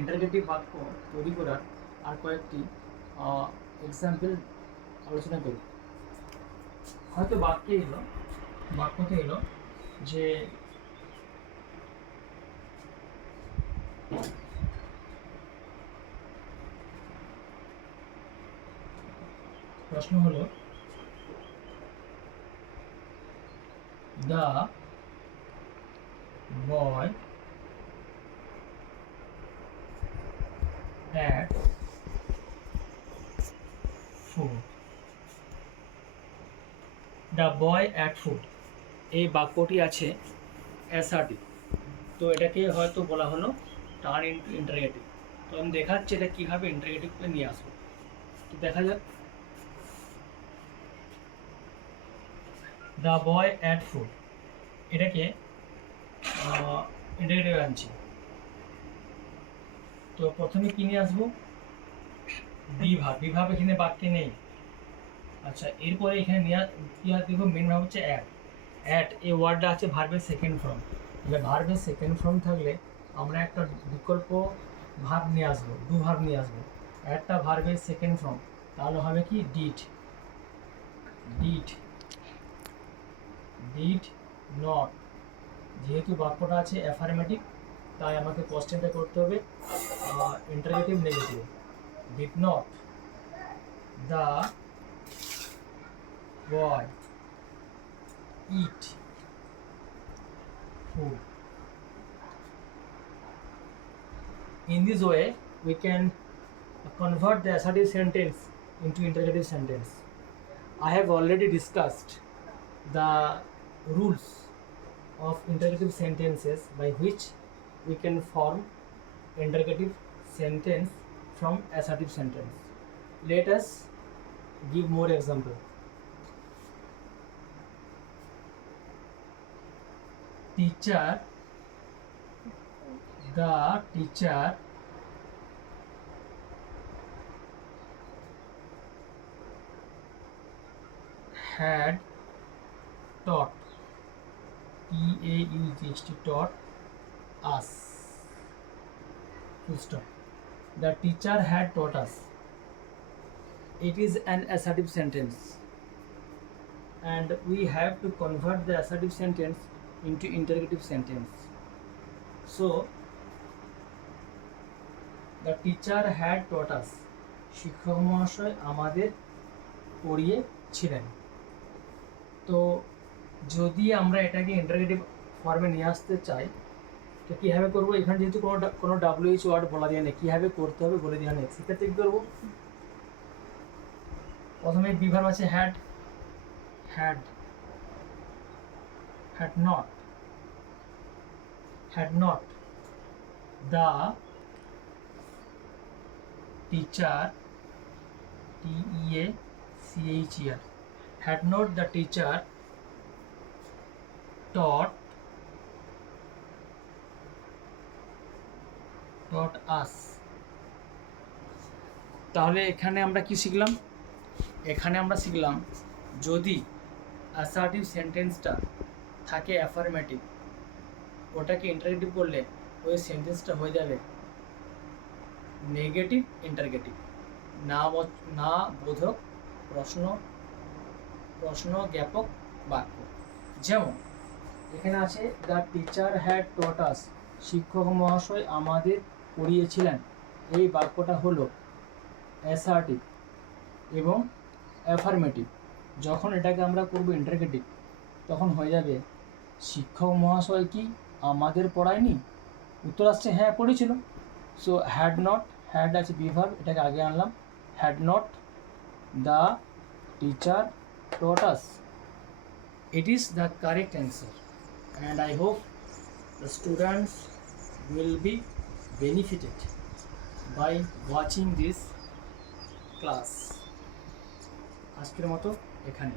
Interrogative বাক্য তৈরি করার আর কয়েকটি এক্সাম্পল আলোচনা করি। হয়তো বাক্যতে এলো যে প্রশ্ন হলো the boy at food, the boy at food, এই বাক্যটি আছে অ্যাসার্টিভ। তো এটাকে হয়তো বলা হলো টার্ন ইনটু ইন্টারগেটিভ। তো আমি দেখাচ্ছি এটা কীভাবে ইন্টারগেটিভকে নিয়ে আসবো। তো দেখা যাক, দ্য বয় অ্যাট ফুড, এটাকে ইন্টারগেটিভ আনছি। তো প্রথমে কী নিয়ে আসবো? বিভাব এখানে বাক্যে নেই। আচ্ছা, এরপরে এখানে দেখো মেন ভাব হচ্ছে অ্যাট এই ওয়ার্ডটা আছে ভার্বের সেকেন্ড ফর্ম। তাহলে ভার্বের সেকেন্ড ফর্ম থাকলে আমরা একটা বিকল্প ভার্ব নিয়ে আসবো, ভার্ব নিয়ে আসবো। একটা ভার্বের সেকেন্ড ফর্ম, তাহলে হবে কি ডিড নট। যেহেতু বাক্যটা আছে অ্যাফার্মেটিভ, তাই আমাকে কোশ্চেনটা করতে হবে interrogative negative. Did not the boy eat food. In this way, we can convert the assertive sentence into interrogative sentence. I have already discussed the rules of interrogative sentences by which we can form interrogative sentence from assertive sentence. Let us give more example. The teacher had taught, taught us. Full stop. The teacher had taught us. It is an assertive sentence, and we have to convert the assertive sentence into interrogative sentence. So the teacher had taught us, শিক্ষক মহাশয় আমাদের পড়িয়েছিলেন। তো যদি আমরা এটাকে interrogative ফর্মে নিয়ে আসতে চাই, তো কীভাবে করবো? এখানে যেহেতু কোনো WH ওয়ার্ড বলা যায় না, কীভাবে করতে হবে বলে দেওয়া নেই। সেক্ষেত্রে কী করবো? প্রথমে বিভাগ আছে had not the teacher, teacher, had not the teacher taught us. তাহলে এখানে আমরা কি শিখলাম? এখানে আমরা শিখলাম যদি অ্যাসার্টিভ সেন্টেন্সটা থাকে অ্যাফার্মেটিভ, ওটাকে ইন্টারগেটিভ করলে ওই সেন্টেন্সটা হয়ে যাবে নেগেটিভ ইন্টারগেটিভ, না বোধক প্রশ্ন জ্ঞাপক বাক্য। যেমন এখানে আছে দ্য টিচার হ্যাড টট আস, শিক্ষক মহাশয় আমাদের পড়িয়েছিলেন। এই বাক্যটা হলো অ্যাসার্টিভ এবং অ্যাফার্মেটিভ। যখন এটাকে আমরা করব ইন্টারগেটিভ, তখন হয়ে যাবে শিক্ষক মহাশয় কি আমাদের পড়ায়নি? উত্তর আসছে হ্যাঁ পড়েছিল। সো হ্যাড আছে বিভাগ, এটাকে আগে আনলাম। Had not the teacher taught us. It is the correct answer, and I hope the students will be benefited by watching this class. আজকের মতো এখানে।